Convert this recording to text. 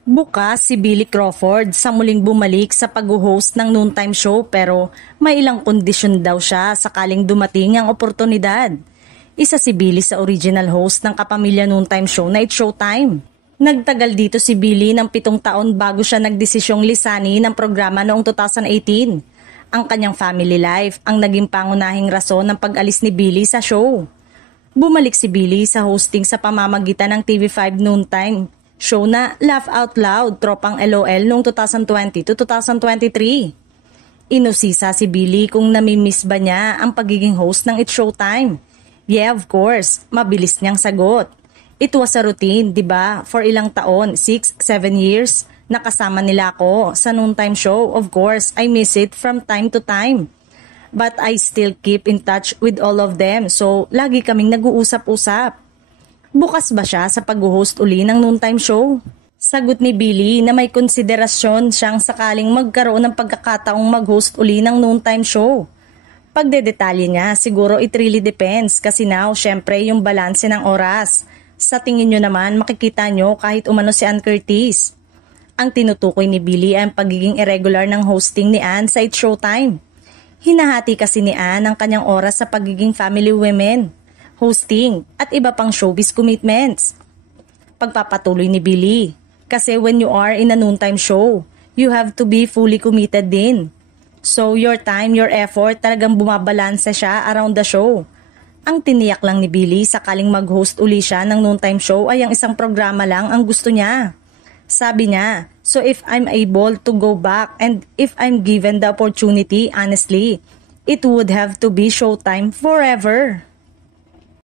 Bukas si Billy Crawford sa muling bumalik sa pag-host ng noontime show pero may ilang kondisyon daw siya sakaling dumating ang oportunidad. Isa si Billy sa original host ng kapamilya noontime show na It's Showtime. Nagtagal dito si Billy ng 7 taon bago siya nagdesisyong lisani ng programa noong 2018. Ang kanyang family life ang naging pangunahing rason ng pag-alis ni Billy sa show. Bumalik si Billy sa hosting sa pamamagitan ng TV5 noontime show na Laugh Out Loud, Tropang LOL noong 2020 to 2023. Inusisa si Billy kung namimiss ba niya ang pagiging host ng It's Showtime. Yeah, of course. Mabilis niyang sagot. It was a routine, di ba? For ilang taon, 6, 7 years, nakasama nila ako sa noontime show. Of course, I miss it from time to time. But I still keep in touch with all of them. So, lagi kaming nag-uusap-usap. Bukas ba siya sa pag-host uli ng noontime show? Sagot ni Billy na may konsiderasyon siyang sakaling magkaroon ng pagkakataong mag-host uli ng noontime show. Pagdedetalye niya, siguro it really depends kasi now, syempre yung balanse ng oras. Sa tingin nyo naman, makikita nyo kahit umano si Ann Curtis. Ang tinutukoy ni Billy ay ang pagiging irregular ng hosting ni Ann sa It's Showtime. Hinahati kasi ni Ann ang kanyang oras sa pagiging family women, hosting, at iba pang showbiz commitments. Pagpapatuloy ni Billy, kasi when you are in a noontime show, you have to be fully committed din. So your time, your effort, talagang bumabalansa siya around the show. Ang tiniyak lang ni Billy sakaling mag-host uli siya ng noontime show ay ang isang programa lang ang gusto niya. Sabi niya, so if I'm able to go back and if I'm given the opportunity, honestly, it would have to be Showtime forever.